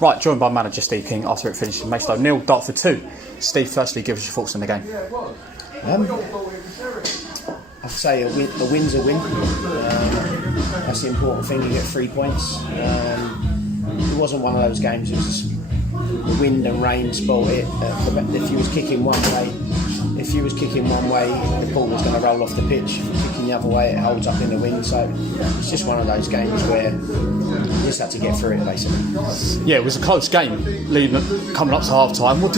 Right, joined by manager Steve King after it finished in Maidstone 0, Dartford 2. Steve, firstly, give us your thoughts on the game. I'd say a win's a win. That's the important thing. You get 3 points. It wasn't one of those games. It was just the wind and rain spoiled it. If you was kicking one way, the ball was going to roll off the pitch. If you're kicking the other way, it holds up in the wind. So it's just one of those games where you just had to get through it, basically. Yeah, it was a close game coming up to half time. What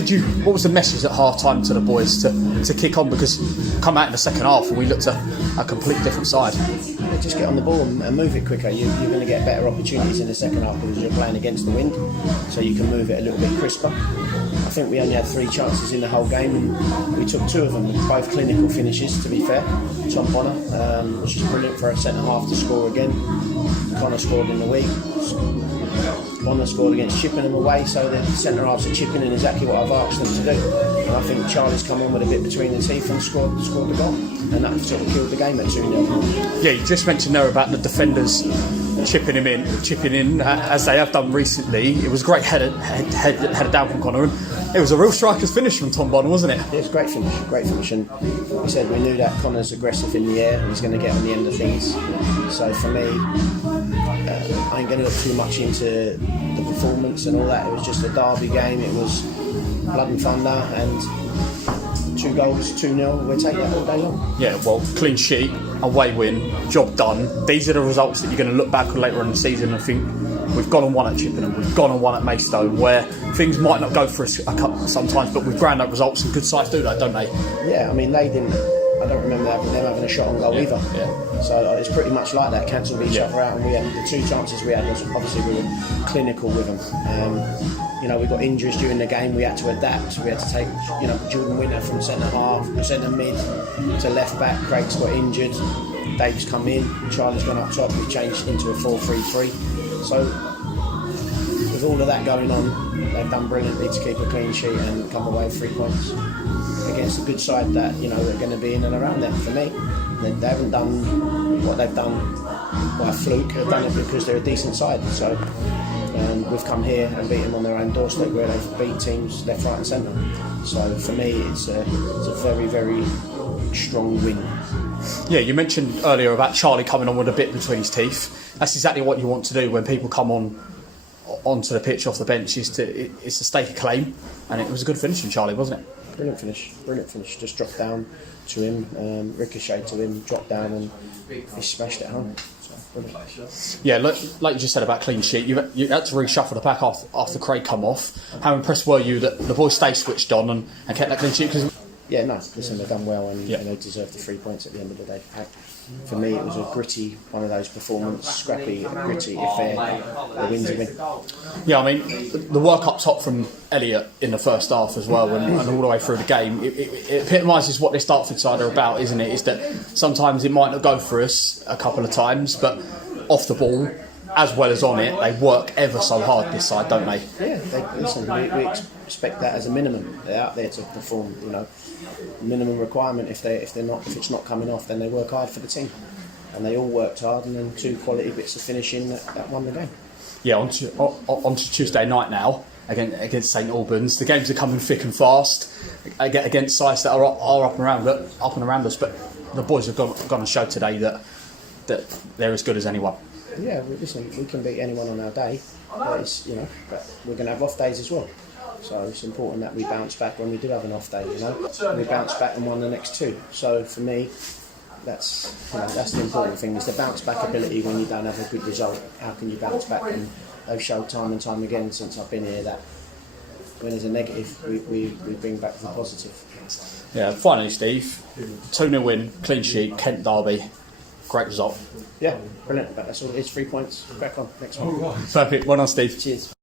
was the message at half time to the boys to kick on? Because come out in the second half and we looked at a completely different side. Yeah, just get on the ball and move it quicker. You're going to get better opportunities in the second half because you're playing against the wind, so you can move it a little bit crisper. I think we only had 3 chances in the whole game and we took 2 of them, both clinical finishes, to be fair. Tom Bonner, which is brilliant for a centre half to score again. Connor scored in the week. Bonner scored against Chippenham away, so the centre halves are chipping in exactly what I've asked them to do. And I think Charlie's come on with a bit between the teeth and scored the goal, and that sort of killed the game at 2-0. Yeah, you just mentioned there about the defenders chipping in as they have done recently. It was a great headed down from Connor, and it was a real striker's finish from Tom Bonner, wasn't it? Yeah, it's a great finish, and we said we knew that Connor's aggressive in the air and he's going to get on the end of things. So for me, I ain't going to look too much into the performance and all that. It was just a derby game. It was blood and thunder, and 2 goals, 2-0. We'll take that all day long. Yeah, well, clean sheet, away win, job done. These are the results that you're going to look back on later on in the season and think, we've gone and won at Chippenham, we've gone and won at Maidstone, where things might not go for us sometimes, but we've ground up results, and good sides do that, don't they? Yeah, I mean, they didn't. I don't remember them having a shot on goal either. Yeah. So it's pretty much like that, cancelled each other out, and we had the 2 chances we had was obviously we were clinical with them. We got injuries during the game. We had to adapt. We had to take, Jordan Winter from centre mid to left back. Craig's got injured. Dave's come in. Charlie's gone up top. We changed into a 4-3-3. So with all of that going on, they've done brilliantly to keep a clean sheet and come away with 3 points against a good side that are going to be in and around them. For me, they haven't done what they've done by fluke. They've done it because they're a decent side. So we've come here and beat them on their own doorstep, where they've beat teams left, right, and centre. So for me, it's a very, very strong win. Yeah, you mentioned earlier about Charlie coming on with a bit between his teeth. That's exactly what you want to do when people come onto the pitch off the bench. It's to stake a claim, and it was a good finish from Charlie, wasn't it? Brilliant finish. Just dropped down to him, ricocheted to him, dropped down, and he smashed it home. So, yeah, like you just said about clean sheet, you had to reshuffle the pack after Craig come off. How impressed were you that the boys stayed switched on and kept that clean sheet? Yeah, no, listen, they've done well, and they deserve the 3 points at the end of the day. For me, it was a gritty, one of those performances, scrappy, gritty, fair. The win's a win. Yeah, I mean, the work up top from Elliot in the first half as well, and all the way through the game, it epitomises what this Dartford side are about, isn't it? Is that sometimes it might not go for us a couple of times, but off the ball, as well as on it, they work ever so hard this side, don't they? Yeah, we expect that as a minimum. They're out there to perform, minimum requirement. If it's not coming off, then they work hard for the team, and they all worked hard, and then 2 quality bits of finishing that won the game. Yeah, on to Tuesday night now against St Albans. The games are coming thick and fast against sides that are up and around us, but the boys have gone to show today that they're as good as anyone. Yeah, listen, we can beat anyone on our day, but we're going to have off days as well. So it's important that we bounce back when we do have an off day. We bounce back and won the next 2. So for me, that's the important thing, is the bounce back ability when you don't have a good result. How can you bounce back? And they've showed time and time again since I've been here that when there's a negative, we bring back the positive. Yeah, finally, Steve, 2-0 win, clean sheet, Kent derby. Great result. Yeah, brilliant. But that's all. It's 3 points. Back on next one. Perfect. Well done, Steve. Cheers.